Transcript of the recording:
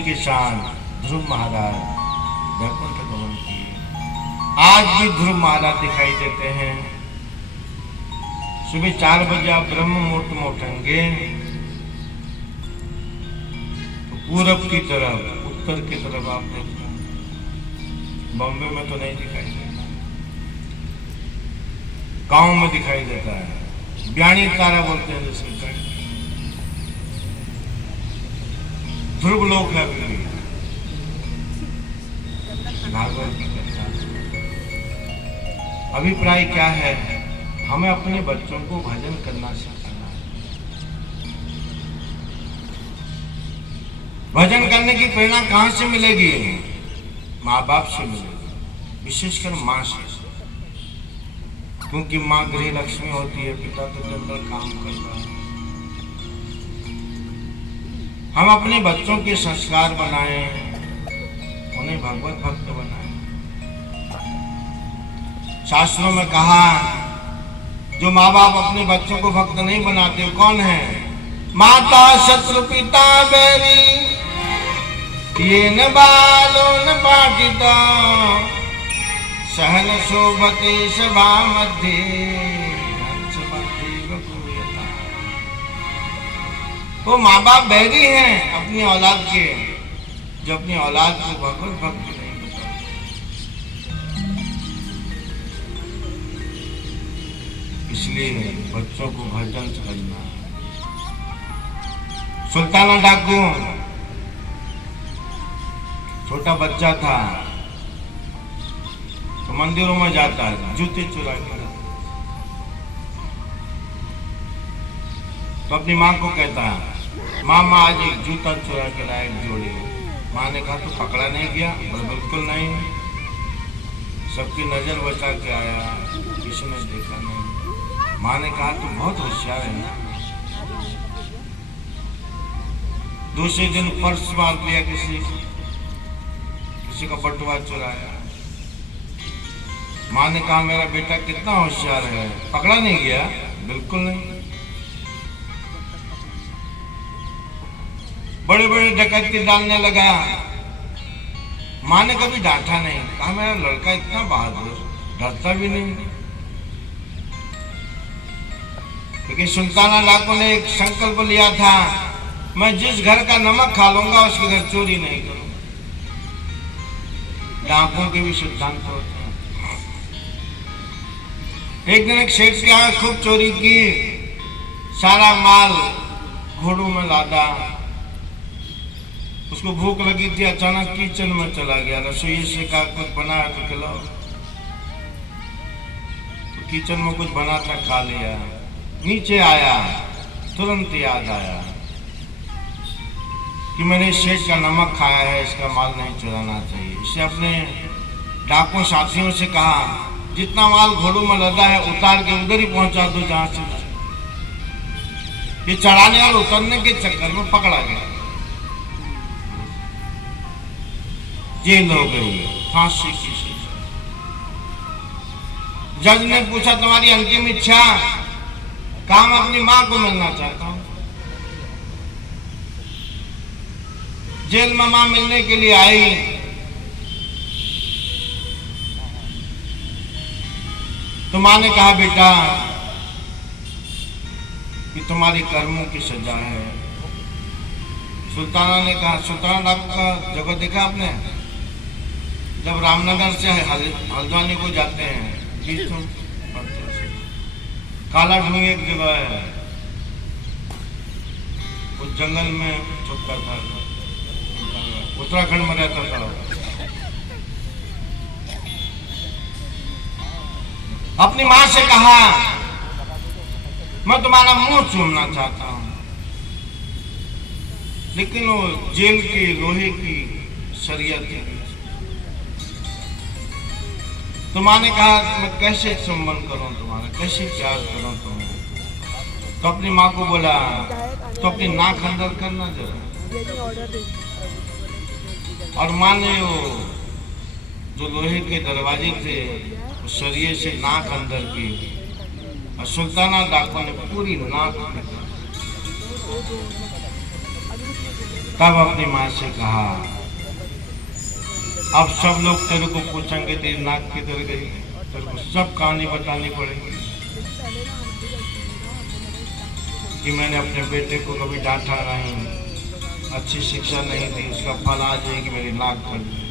के शान ध्रुव महाराज वैकुंठ गमन किए। आज भी ध्रुव महाराज दिखाई देते हैं। सुबह 4 बजे आप ब्रह्म मुहूर्त में उठेंगे तो पूरब की तरफ, उत्तर की तरफ आप देखते हैं। बॉम्बे में तो नहीं दिखाई देता, गांव में दिखाई देता है। ब्याणी तारा बोलते हैं जिसके ध्रुव लोक है। भागवत की कथा। अभिप्राय क्या है? हमें अपने बच्चों को भजन करना सिखाना है। भजन करने की प्रेरणा कहां से मिलेगी? माँ बाप से मिलेगी, विशेषकर माँ से, क्योंकि माँ गृह लक्ष्मी होती है, पिता तो जंगल काम कर रहा है। हम अपने बच्चों के संस्कार बनाएं, उन्हें भगवत भक्त बनाएं। शास्त्रों में कहा, जो माँ बाप अपने बच्चों को भक्त नहीं बनाते कौन है? माता शत्रु पिता बैरी, ये न बालो न पाठिता, सहन शोभते सभा मध्य, वो माँ बाप बैरी हैं अपनी औलाद के, जो अपनी औलाद को भगवत भक्ति नहीं बताते। इसलिए बच्चों को भजन करना। सुल्ताना डाकू छोटा बच्चा था तो मंदिरों में जाता है, जूते चुरा के, तो अपनी माँ को कहता है, मामा आज एक जूता चुरा के लाया, एक जोड़ी। माँ ने कहा तो पकड़ा नहीं गया? बिल्कुल नहीं, सबकी नजर बचा के आया, किसी ने देखा नहीं। माँ ने कहा तू बहुत होशियार है ना। दूसरे दिन पर्स मार लिया, किसी का बटुआ चुराया। माँ ने कहा मेरा बेटा कितना होशियार है, पकड़ा नहीं गया? बिल्कुल नहीं। बड़े बड़े डकैती डालने लगा। माँ ने कभी डांटा नहीं, कहा मेरा लड़का इतना बहादुर, डरता भी नहीं। लेकिन सुल्ताना डाकू ने एक संकल्प लिया था, मैं जिस घर का नमक खा लूंगा उसके घर चोरी नहीं करूंगा। डाकुओं के भी सिद्धांत होते हैं। एक दिन एक सेठ के यहाँ खूब चोरी की, सारा माल घोड़ों में लादा। उसको भूख लगी थी, अचानक किचन में चला गया। रसोई से कहा कुछ बना तो खिलाओ। तो किचन में कुछ बना था, खा लिया। नीचे आया, तुरंत याद आया कि मैंने सेठ का नमक खाया है, इसका माल नहीं चुराना चाहिए। इसे अपने डाकू साथियों से कहा, जितना माल घोड़ों में लदा है उतार के उधर ही पहुंचा दो जहां से। ये चढ़ाने और उतरने के चक्कर में पकड़ा गया, जेल हो गई, फांसी की सजा। जज ने पूछा तुम्हारी अंतिम इच्छा? कहा मैं अपनी मां को मिलना चाहता हूं। जेल में मां मिलने के लिए आई। तो मां ने कहा बेटा कि तुम्हारी कर्मों की सजा है। सुल्ताना ने कहा, सुल्ताना डाकू का जगह देखा आपने? जब रामनगर से हल्द्वानी को जाते हैं, बीच में काला ढूंग एक जगह है, उस जंगल में छुपकर था, उत्तराखंड में रहता था। अपनी मां से कहा मैं तुम्हारा मुंह चूमना चाहता हूं, लेकिन वो जेल की लोहे की सरिया थी। तो मां ने कहा मैं कैसे चुंबन करूं तुम्हारा, कैसे प्यार करूं तुम्हें? तो अपनी मां को बोला तो अपनी नाक अंदर करना जरा। और मां ने वो जो लोहे के दरवाजे थे उस सरिये से नाक अंदर की, और सुल्ताना डाकू ने पूरी नाक तब अपनी माँ से कहा, अब सब लोग तेरे को पूछेंगे तेरी नाक किधर गई, तेरे को सब कहानी बतानी पड़ेगी कि मैंने अपने बेटे को कभी डांटा नहीं, अच्छी शिक्षा नहीं दी, उसका फल आज है कि मेरी नाक कट गई।